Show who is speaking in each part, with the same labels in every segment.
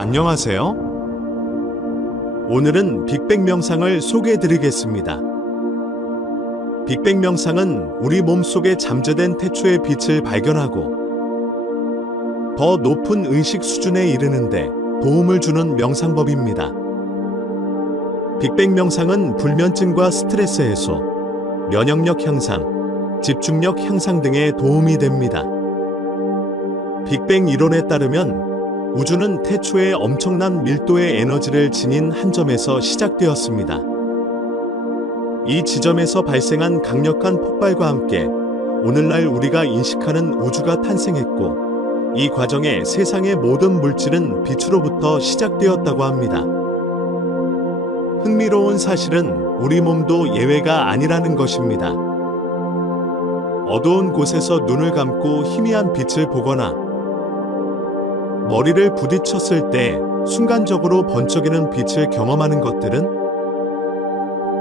Speaker 1: 안녕하세요. 오늘은 빅뱅 명상을 소개해 드리겠습니다. 빅뱅 명상은 우리 몸속에 잠재된 태초의 빛을 발견하고 더 높은 의식 수준에 이르는데 도움을 주는 명상법입니다. 빅뱅 명상은 불면증과 스트레스 해소, 면역력 향상, 집중력 향상 등에 도움이 됩니다. 빅뱅 이론에 따르면 우주는 태초에 엄청난 밀도의 에너지를 지닌 한 점에서 시작되었습니다. 이 지점에서 발생한 강력한 폭발과 함께 오늘날 우리가 인식하는 우주가 탄생했고 이 과정에 세상의 모든 물질은 빛으로부터 시작되었다고 합니다. 흥미로운 사실은 우리 몸도 예외가 아니라는 것입니다. 어두운 곳에서 눈을 감고 희미한 빛을 보거나 머리를 부딪혔을 때 순간적으로 번쩍이는 빛을 경험하는 것들은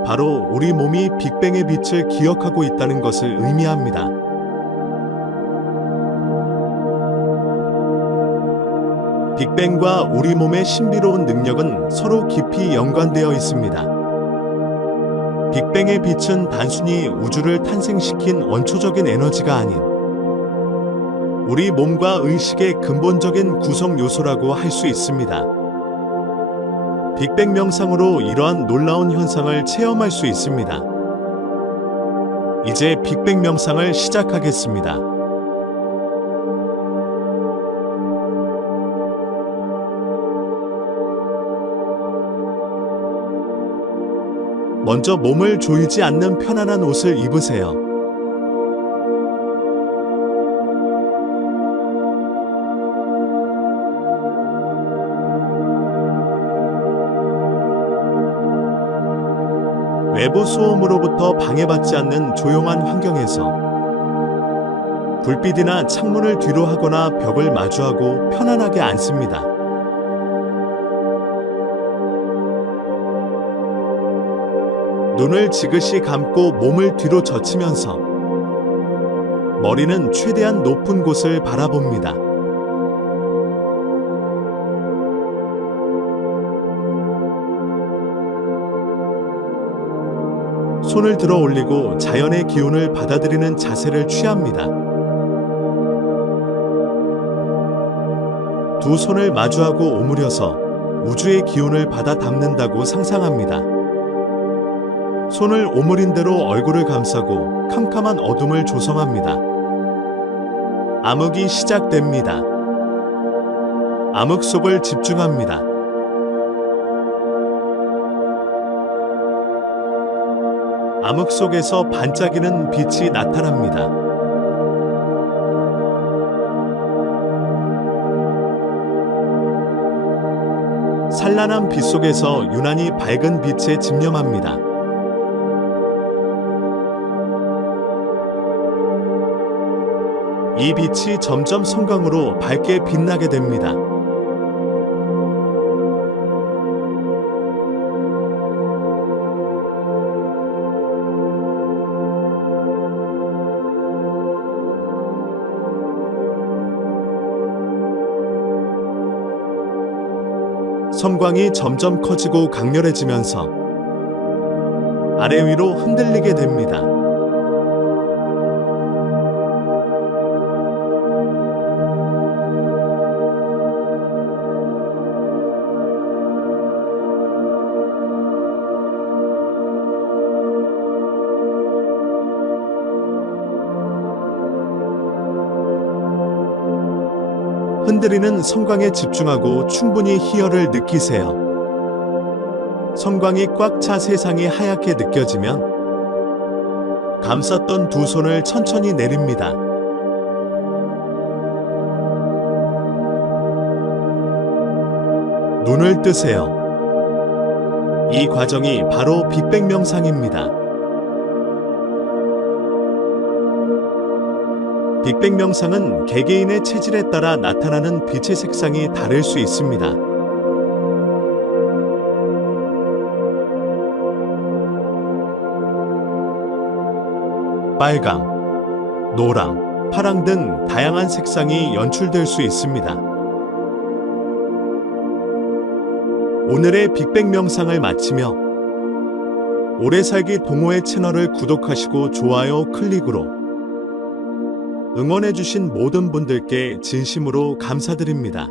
Speaker 1: 바로 우리 몸이 빅뱅의 빛을 기억하고 있다는 것을 의미합니다. 빅뱅과 우리 몸의 신비로운 능력은 서로 깊이 연관되어 있습니다. 빅뱅의 빛은 단순히 우주를 탄생시킨 원초적인 에너지가 아닌 우리 몸과 의식의 근본적인 구성 요소라고 할 수 있습니다. 빅뱅 명상으로 이러한 놀라운 현상을 체험할 수 있습니다. 이제 빅뱅 명상을 시작하겠습니다. 먼저 몸을 조이지 않는 편안한 옷을 입으세요. 외부 소음으로부터 방해받지 않는 조용한 환경에서 불빛이나 창문을 뒤로 하거나 벽을 마주하고 편안하게 앉습니다. 눈을 지그시 감고 몸을 뒤로 젖히면서 머리는 최대한 높은 곳을 바라봅니다. 손을 들어 올리고 자연의 기운을 받아들이는 자세를 취합니다. 두 손을 마주하고 오므려서 우주의 기운을 받아 담는다고 상상합니다. 손을 오므린 대로 얼굴을 감싸고 캄캄한 어둠을 조성합니다. 암흑이 시작됩니다. 암흑 속을 집중합니다. 암흑 속에서 반짝이는 빛이 나타납니다. 산란한 빛 속에서 유난히 밝은 빛에 집념합니다. 이 빛이 점점 성광으로 밝게 빛나게 됩니다. 섬광이 점점 커지고 강렬해지면서 아래 위로 흔들리게 됩니다. 흔들리는 성광에 집중하고 충분히 희열을 느끼세요. 성광이 꽉 차 세상이 하얗게 느껴지면 감쌌던 두 손을 천천히 내립니다. 눈을 뜨세요. 이 과정이 바로 빅뱅 명상입니다. 빅뱅 명상은 개개인의 체질에 따라 나타나는 빛의 색상이 다를 수 있습니다. 빨강, 노랑, 파랑 등 다양한 색상이 연출될 수 있습니다. 오늘의 빅뱅 명상을 마치며 오래 살기 동호회 채널을 구독하시고 좋아요 클릭으로 응원해주신 모든 분들께 진심으로 감사드립니다.